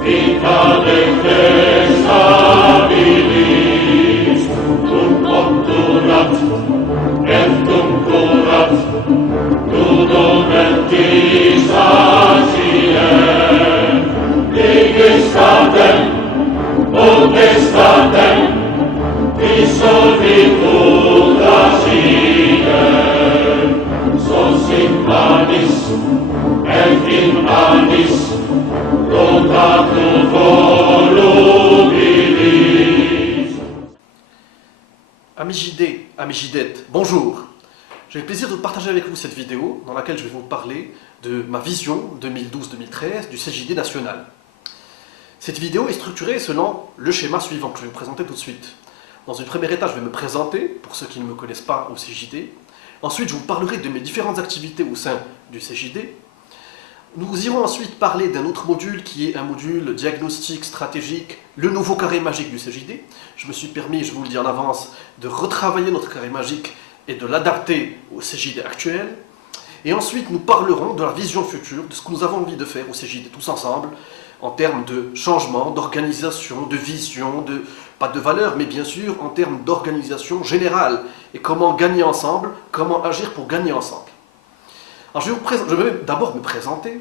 Vita te stabilis, cum obturat, et cum curat, ludum ventis agiem, digestatem, potestatem, dissolvitur agiem, sos in panis, et in panis, rotatur volubilis. Amis JD, amis JDette, bonjour. J'ai le plaisir de partager avec vous cette vidéo dans laquelle je vais vous parler de ma vision 2012-2013 du CJD national. Cette vidéo est structurée selon le schéma suivant que je vais vous présenter tout de suite. Dans une première étape, je vais me présenter, pour ceux qui ne me connaissent pas au CJD. Ensuite, je vous parlerai de mes différentes activités au sein du CJD. Nous irons ensuite parler d'un autre module qui est un module diagnostic stratégique, le nouveau carré magique du CJD. Je me suis permis, je vous le dis en avance, de retravailler notre carré magique et de l'adapter au CJD actuel. Et ensuite, nous parlerons de la vision future, de ce que nous avons envie de faire au CJD tous ensemble, en termes de changement, d'organisation, de vision, pas de valeur, mais bien sûr en termes d'organisation générale. Et comment gagner ensemble, comment agir pour gagner ensemble. Alors je vais d'abord me présenter.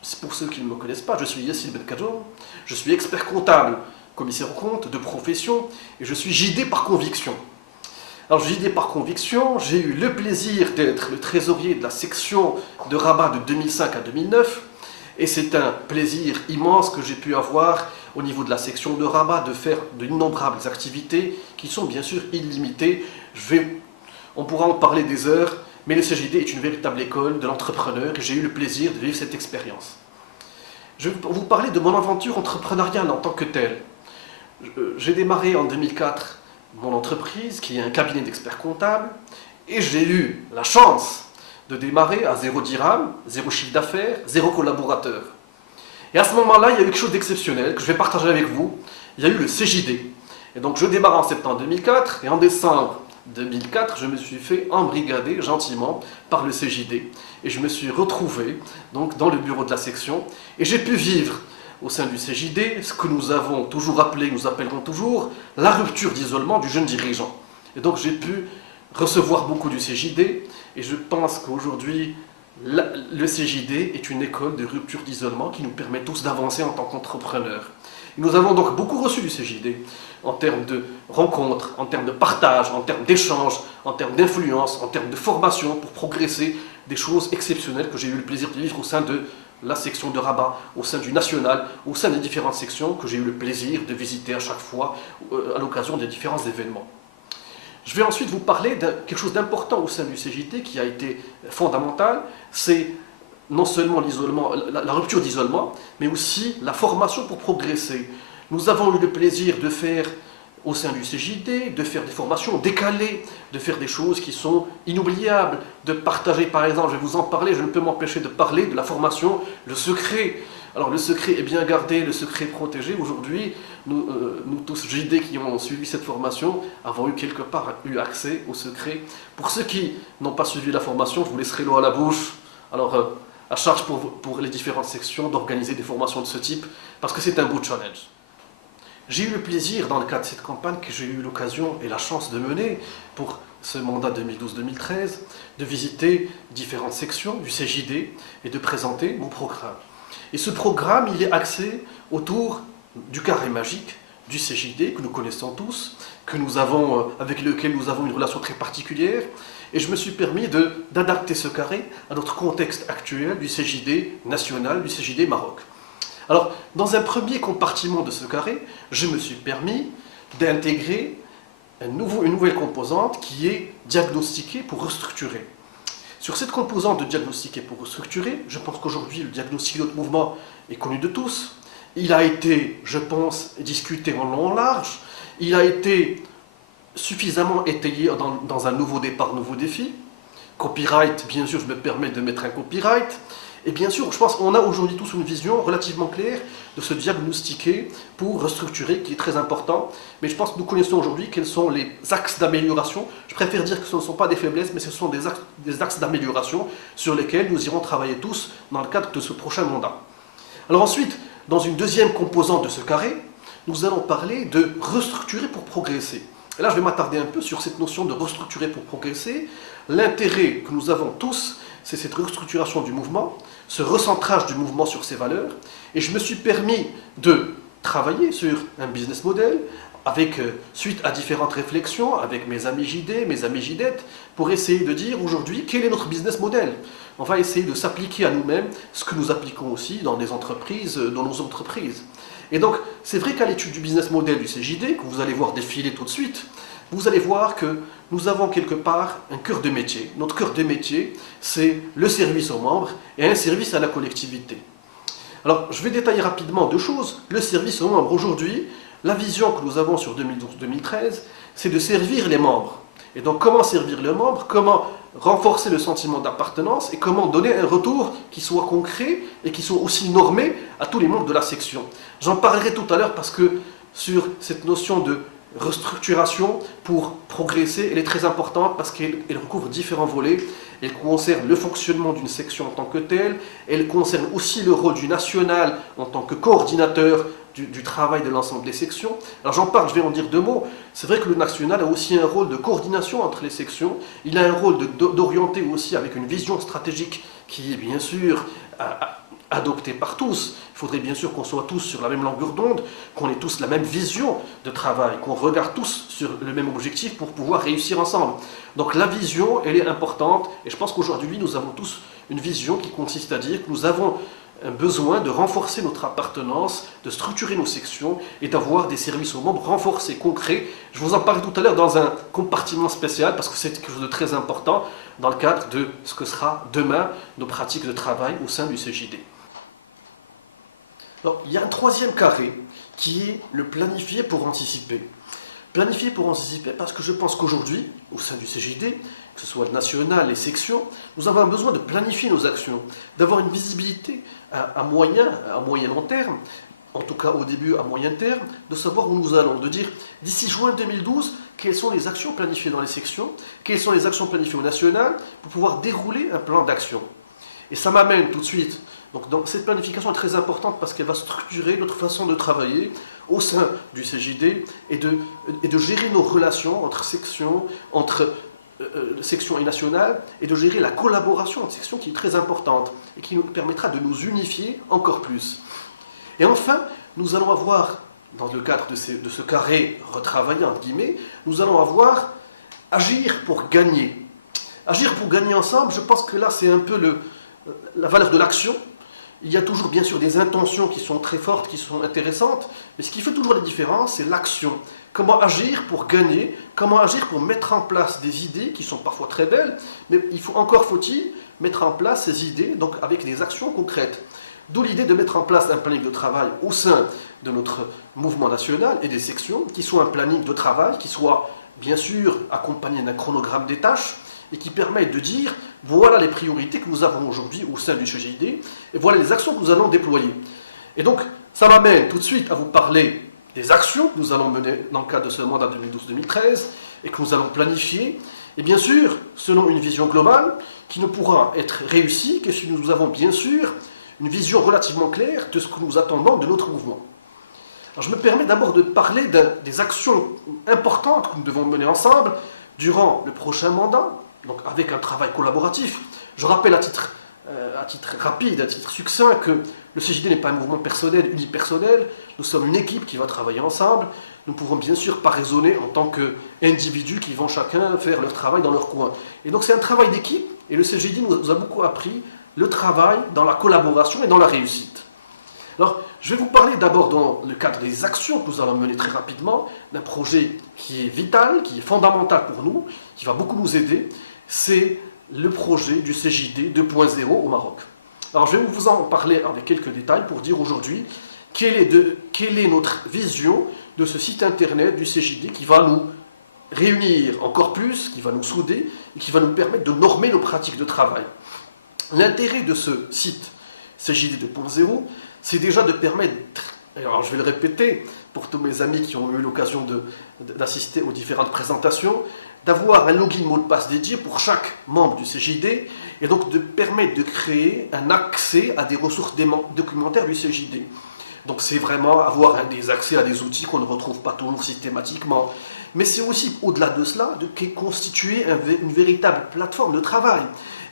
C'est pour ceux qui ne me connaissent pas, je suis Yassine Benkadjoun, je suis expert comptable, commissaire aux comptes de profession, et je suis JD par conviction. Alors JD par conviction, j'ai eu le plaisir d'être le trésorier de la section de Rabat de 2005 à 2009, et c'est un plaisir immense que j'ai pu avoir au niveau de la section de Rabat de faire de innombrables activités qui sont bien sûr illimitées. On pourra en parler des heures, mais le CJD est une véritable école de l'entrepreneur et j'ai eu le plaisir de vivre cette expérience. Je vais vous parler de mon aventure entrepreneuriale en tant que telle. J'ai démarré en 2004 mon entreprise qui est un cabinet d'experts comptables et j'ai eu la chance de démarrer à 0 dirham, 0 chiffre d'affaires, 0 collaborateur. Et à ce moment-là, il y a eu quelque chose d'exceptionnel que je vais partager avec vous. Il y a eu le CJD. Et donc je démarre en septembre 2004 et en décembre 2004, je me suis fait embrigader gentiment par le CJD et je me suis retrouvé donc dans le bureau de la section et j'ai pu vivre au sein du CJD ce que nous avons toujours appelé, nous appellerons toujours la rupture d'isolement du jeune dirigeant. Et donc j'ai pu recevoir beaucoup du CJD et je pense qu'aujourd'hui le CJD est une école de rupture d'isolement qui nous permet tous d'avancer en tant qu'entrepreneurs. Nous avons donc beaucoup reçu du CJD en termes de rencontres, en termes de partage, en termes d'échanges, en termes d'influence, en termes de formation pour progresser, des choses exceptionnelles que j'ai eu le plaisir de vivre au sein de la section de Rabat, au sein du national, au sein des différentes sections que j'ai eu le plaisir de visiter à chaque fois à l'occasion des différents événements. Je vais ensuite vous parler de quelque chose d'important au sein du CJD qui a été fondamental, c'est non seulement l'isolement, la rupture d'isolement, mais aussi la formation pour progresser. Nous avons eu le plaisir de faire au sein du CJD, de faire des formations décalées, de faire des choses qui sont inoubliables, de partager par exemple, je vais vous en parler, je ne peux m'empêcher de parler de la formation, le secret. Alors le secret est bien gardé, le secret est protégé. Aujourd'hui, nous tous JD qui ont suivi cette formation avons eu quelque part accès au secret. Pour ceux qui n'ont pas suivi la formation, je vous laisserai l'eau à la bouche. Alors à charge pour les différentes sections d'organiser des formations de ce type, parce que c'est un beau challenge. J'ai eu le plaisir, dans le cadre de cette campagne que j'ai eu l'occasion et la chance de mener pour ce mandat 2012-2013, de visiter différentes sections du CJD et de présenter mon programme. Et ce programme, il est axé autour du carré magique du CJD, que nous connaissons tous, avec lequel nous avons une relation très particulière. Et je me suis permis d'adapter ce carré à notre contexte actuel du CJD national, du CJD Maroc. Alors, dans un premier compartiment de ce carré, je me suis permis d'intégrer une nouvelle composante qui est diagnostiquer pour restructurer. Sur cette composante de diagnostiquer pour restructurer, je pense qu'aujourd'hui le diagnostic de notre mouvement est connu de tous. Il a été, je pense, discuté en long en large. Il a été suffisamment étayé dans un nouveau départ, nouveau défi. Copyright, bien sûr, je me permets de mettre un copyright. Et bien sûr, je pense qu'on a aujourd'hui tous une vision relativement claire de se diagnostiquer pour restructurer, qui est très important. Mais je pense que nous connaissons aujourd'hui quels sont les axes d'amélioration. Je préfère dire que ce ne sont pas des faiblesses, mais ce sont des axes d'amélioration sur lesquels nous irons travailler tous dans le cadre de ce prochain mandat. Alors ensuite, dans une deuxième composante de ce carré, nous allons parler de restructurer pour progresser. Et là, je vais m'attarder un peu sur cette notion de restructurer pour progresser. L'intérêt que nous avons tous, c'est cette restructuration du mouvement, ce recentrage du mouvement sur ses valeurs. Et je me suis permis de travailler sur un business model, avec, suite à différentes réflexions, avec mes amis JD, mes amis JDET, pour essayer de dire aujourd'hui quel est notre business model. On va essayer de s'appliquer à nous-mêmes ce que nous appliquons aussi dans des entreprises, dans nos entreprises. Et donc, c'est vrai qu'à l'étude du business model du CJD, que vous allez voir défiler tout de suite, vous allez voir que nous avons quelque part un cœur de métier. Notre cœur de métier, c'est le service aux membres et un service à la collectivité. Alors, je vais détailler rapidement deux choses. Le service aux membres, aujourd'hui, la vision que nous avons sur 2012-2013, c'est de servir les membres. Et donc, comment servir les membres, comment renforcer le sentiment d'appartenance et comment donner un retour qui soit concret et qui soit aussi normé à tous les membres de la section. J'en parlerai tout à l'heure parce que sur cette notion de restructuration pour progresser, elle est très importante parce qu'elle recouvre différents volets. Elle concerne le fonctionnement d'une section en tant que telle, elle concerne aussi le rôle du national en tant que coordinateur du travail de l'ensemble des sections. Alors j'en parle, je vais en dire deux mots. C'est vrai que le national a aussi un rôle de coordination entre les sections. Il a un rôle d'orienter aussi avec une vision stratégique qui est bien sûr adoptée par tous. Il faudrait bien sûr qu'on soit tous sur la même longueur d'onde, qu'on ait tous la même vision de travail, qu'on regarde tous sur le même objectif pour pouvoir réussir ensemble. Donc la vision, elle est importante et je pense qu'aujourd'hui nous avons tous une vision qui consiste à dire que nous avons un besoin de renforcer notre appartenance, de structurer nos sections et d'avoir des services aux membres renforcés, concrets. Je vous en parle tout à l'heure dans un compartiment spécial parce que c'est quelque chose de très important dans le cadre de ce que sera demain nos pratiques de travail au sein du CJD. Alors, il y a un troisième carré qui est le planifier pour anticiper. Planifier pour anticiper parce que je pense qu'aujourd'hui, au sein du CJD, que ce soit le national, les sections, nous avons besoin de planifier nos actions, d'avoir une visibilité à moyen long terme, en tout cas au début à moyen terme, de savoir où nous allons, de dire d'ici juin 2012, quelles sont les actions planifiées dans les sections, quelles sont les actions planifiées au national, pour pouvoir dérouler un plan d'action. Et ça m'amène tout de suite, donc cette planification est très importante parce qu'elle va structurer notre façon de travailler au sein du CJD et de gérer nos relations entre sections, entre section et nationale, et de gérer la collaboration entre sections qui est très importante et qui nous permettra de nous unifier encore plus. Et enfin, nous allons avoir, dans le cadre de ce carré retravaillé, entre guillemets, nous allons avoir agir pour gagner. Agir pour gagner ensemble, je pense que là c'est un peu la valeur de l'action. Il y a toujours bien sûr des intentions qui sont très fortes, qui sont intéressantes, mais ce qui fait toujours la différence, c'est l'action. Comment agir pour gagner, comment agir pour mettre en place des idées qui sont parfois très belles, mais faut-il mettre en place ces idées donc avec des actions concrètes. D'où l'idée de mettre en place un planning de travail au sein de notre mouvement national et des sections, qui soit un planning de travail, qui soit bien sûr accompagné d'un chronogramme des tâches, et qui permettent de dire voilà les priorités que nous avons aujourd'hui au sein du CJD, et voilà les actions que nous allons déployer. Et donc, ça m'amène tout de suite à vous parler des actions que nous allons mener dans le cadre de ce mandat 2012-2013, et que nous allons planifier, et bien sûr, selon une vision globale, qui ne pourra être réussie que si nous avons bien sûr une vision relativement claire de ce que nous attendons de notre mouvement. Alors, je me permets d'abord de parler des actions importantes que nous devons mener ensemble durant le prochain mandat, donc avec un travail collaboratif. Je rappelle à titre rapide, à titre succinct, que le CJD n'est pas un mouvement personnel, unipersonnel. Nous sommes une équipe qui va travailler ensemble. Nous ne pouvons bien sûr pas raisonner en tant qu'individus qui vont chacun faire leur travail dans leur coin. Et donc c'est un travail d'équipe, et le CJD nous a beaucoup appris le travail dans la collaboration et dans la réussite. Alors, je vais vous parler d'abord dans le cadre des actions que nous allons mener très rapidement, d'un projet qui est vital, qui est fondamental pour nous, qui va beaucoup nous aider. C'est le projet du CJD 2.0 au Maroc. Alors, je vais vous en parler avec quelques détails pour dire aujourd'hui quelle est notre vision de ce site internet du CJD qui va nous réunir encore plus, qui va nous souder et qui va nous permettre de normer nos pratiques de travail. L'intérêt de ce site CJD 2.0, c'est déjà de permettre, alors je vais le répéter pour tous mes amis qui ont eu l'occasion d'assister aux différentes présentations, d'avoir un login mot de passe dédié pour chaque membre du CJD et donc de permettre de créer un accès à des ressources documentaires du CJD. Donc c'est vraiment avoir des accès à des outils qu'on ne retrouve pas toujours systématiquement. Mais c'est aussi, au-delà de cela, de constituer une véritable plateforme de travail.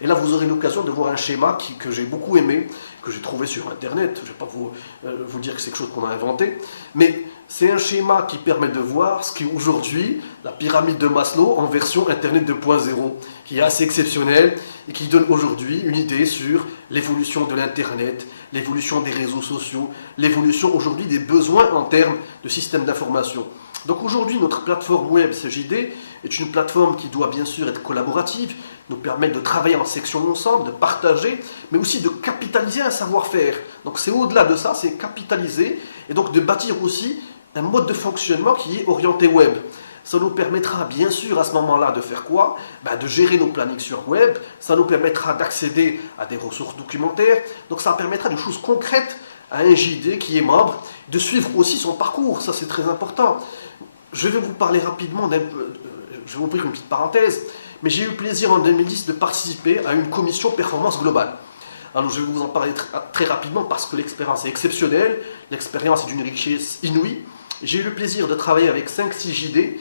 Et là, vous aurez l'occasion de voir un schéma que j'ai beaucoup aimé, que j'ai trouvé sur Internet. Je ne vais pas vous dire que c'est quelque chose qu'on a inventé, mais c'est un schéma qui permet de voir ce qui est aujourd'hui la pyramide de Maslow en version Internet 2.0, qui est assez exceptionnelle et qui donne aujourd'hui une idée sur l'évolution de l'Internet, l'évolution des réseaux sociaux, l'évolution aujourd'hui des besoins en termes de systèmes d'information. Donc aujourd'hui, notre plateforme web CJD est une plateforme qui doit bien sûr être collaborative, nous permettre de travailler en section ensemble, de partager, mais aussi de capitaliser un savoir-faire. Donc c'est au-delà de ça, c'est capitaliser, et donc de bâtir aussi un mode de fonctionnement qui est orienté web. Ça nous permettra bien sûr à ce moment-là de faire quoi? De gérer nos plannings sur web, ça nous permettra d'accéder à des ressources documentaires, donc ça permettra de choses concrètes à un JD qui est membre, de suivre aussi son parcours, ça c'est très important. Je vais vous parler rapidement, je vais ouvrir une petite parenthèse, mais j'ai eu le plaisir en 2010 de participer à une commission performance globale. Alors je vais vous en parler très rapidement parce que l'expérience est exceptionnelle, l'expérience est d'une richesse inouïe. J'ai eu le plaisir de travailler avec 5-6 JD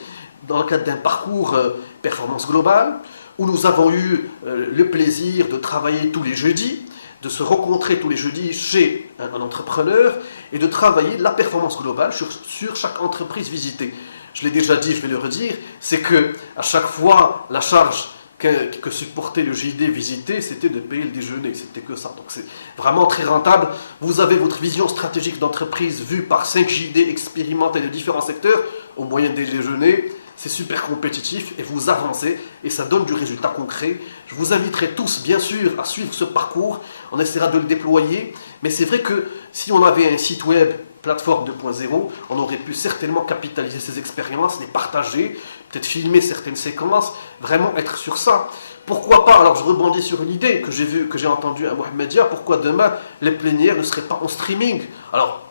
dans le cadre d'un parcours performance globale, où nous avons eu le plaisir de travailler tous les jeudis, de se rencontrer tous les jeudis chez un entrepreneur et de travailler la performance globale sur chaque entreprise visitée. Je l'ai déjà dit, je vais le redire, c'est que à chaque fois, la charge que supportait le JD visité, c'était de payer le déjeuner, c'était que ça. Donc c'est vraiment très rentable. Vous avez votre vision stratégique d'entreprise vue par 5 JD expérimentés de différents secteurs au moyen des déjeuners. C'est super compétitif et vous avancez et ça donne du résultat concret. Je vous inviterai tous, bien sûr, à suivre ce parcours. On essaiera de le déployer. Mais c'est vrai que si on avait un site web plateforme 2.0, on aurait pu certainement capitaliser ces expériences, les partager, peut-être filmer certaines séquences, vraiment être sur ça. Pourquoi pas? Alors je rebondis sur une idée que j'ai entendue à Mohamedia. Pourquoi demain les plénières ne seraient pas en streaming? Alors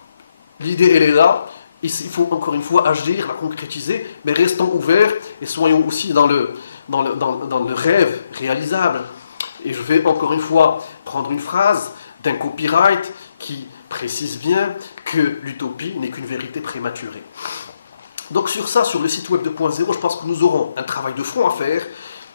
l'idée elle est là. Il faut encore une fois agir, la concrétiser, mais restons ouverts et soyons aussi dans le rêve réalisable. Et je vais encore une fois prendre une phrase d'un copyright qui précise bien que l'utopie n'est qu'une vérité prématurée. Donc sur ça, sur le site web 2.0, je pense que nous aurons un travail de fond à faire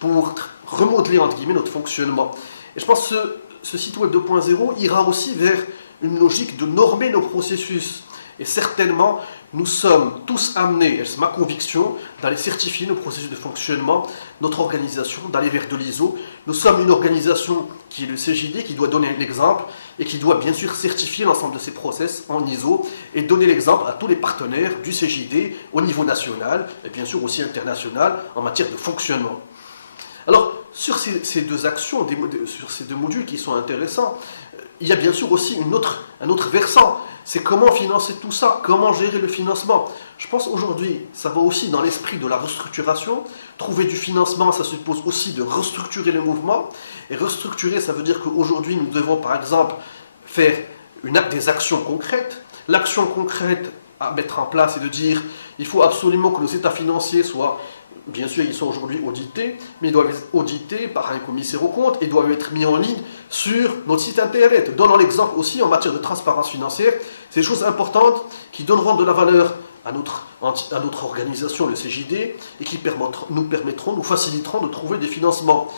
pour remodeler entre guillemets notre fonctionnement. Et je pense que ce site web 2.0 ira aussi vers une logique de normer nos processus. Et certainement, nous sommes tous amenés, et c'est ma conviction, d'aller certifier nos processus de fonctionnement, notre organisation, d'aller vers de l'ISO. Nous sommes une organisation qui est le CJD, qui doit donner l'exemple et qui doit bien sûr certifier l'ensemble de ses process en ISO et donner l'exemple à tous les partenaires du CJD au niveau national et bien sûr aussi international en matière de fonctionnement. Alors, sur ces deux actions, sur ces deux modules qui sont intéressants, il y a bien sûr aussi un autre versant. C'est comment financer tout ça, comment gérer le financement. Je pense aujourd'hui, ça va aussi dans l'esprit de la restructuration. Trouver du financement, ça suppose aussi de restructurer le mouvement. Et restructurer, ça veut dire qu'aujourd'hui, nous devons par exemple faire des actions concrètes. L'action concrète à mettre en place, c'est de dire il faut absolument que nos états financiers soient, bien sûr ils sont aujourd'hui audités, mais ils doivent être audités par un commissaire aux comptes et doivent être mis en ligne sur notre site internet. Donnant l'exemple aussi en matière de transparence financière, c'est des choses importantes qui donneront de la valeur à notre organisation, le CJD, et qui nous faciliteront de trouver des financements.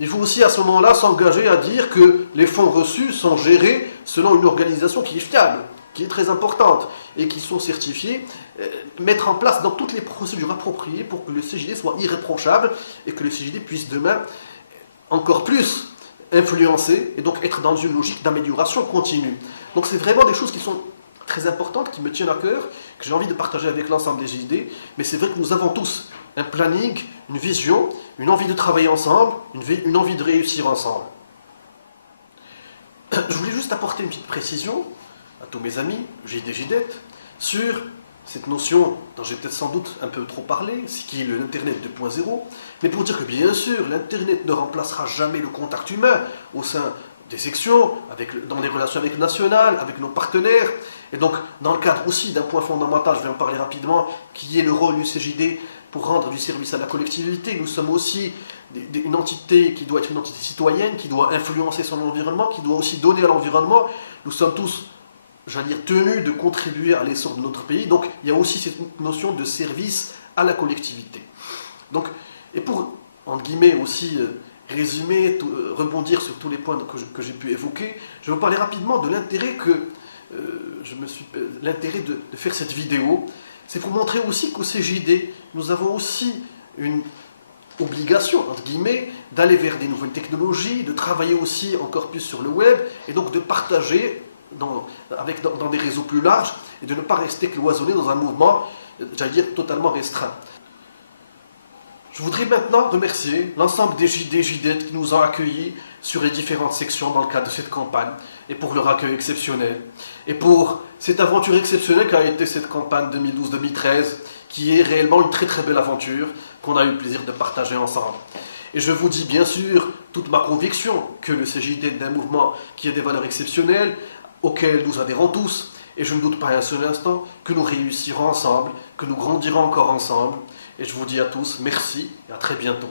Il faut aussi à ce moment-là s'engager à dire que les fonds reçus sont gérés selon une organisation qui est fiable, qui est très importante, et qui sont certifiés, mettre en place dans toutes les procédures appropriées pour que le CJD soit irréprochable et que le CJD puisse demain encore plus influencer et donc être dans une logique d'amélioration continue. Donc c'est vraiment des choses qui sont très importantes, qui me tiennent à cœur, que j'ai envie de partager avec l'ensemble des JD, mais c'est vrai que nous avons tous un planning, une vision, une envie de travailler ensemble, une envie de réussir ensemble. Je voulais juste apporter une petite précision à tous mes amis, JD-JDette, sur cette notion dont j'ai peut-être sans doute un peu trop parlé, ce qui est l'Internet 2.0, mais pour dire que bien sûr, l'Internet ne remplacera jamais le contact humain au sein des sections, dans les relations avec nationales, avec nos partenaires, et donc dans le cadre aussi d'un point fondamental, je vais en parler rapidement, qui est le rôle du CJD pour rendre du service à la collectivité. Nous sommes aussi une entité qui doit être une entité citoyenne, qui doit influencer son environnement, qui doit aussi donner à l'environnement. Nous sommes tous j'allais dire, tenu de contribuer à l'essor de notre pays. Donc il y a aussi cette notion de service à la collectivité. Donc, et pour, entre guillemets, aussi résumer, rebondir sur tous les points que j'ai pu évoquer, je vais vous parler rapidement de l'intérêt l'intérêt de faire cette vidéo. C'est pour montrer aussi qu'au CJD, nous avons aussi une obligation, entre guillemets, d'aller vers des nouvelles technologies, de travailler aussi encore plus sur le web, et donc de partager dans des réseaux plus larges, et de ne pas rester cloisonné dans un mouvement, j'allais dire, totalement restreint. Je voudrais maintenant remercier l'ensemble des JD, JDET qui nous ont accueillis sur les différentes sections dans le cadre de cette campagne, et pour leur accueil exceptionnel, et pour cette aventure exceptionnelle qu'a été cette campagne 2012-2013, qui est réellement une très très belle aventure qu'on a eu le plaisir de partager ensemble. Et je vous dis bien sûr toute ma conviction que le CJD est un mouvement qui a des valeurs exceptionnelles, auxquelles nous adhérons tous, et je ne doute pas un seul instant que nous réussirons ensemble, que nous grandirons encore ensemble. Et je vous dis à tous merci et à très bientôt.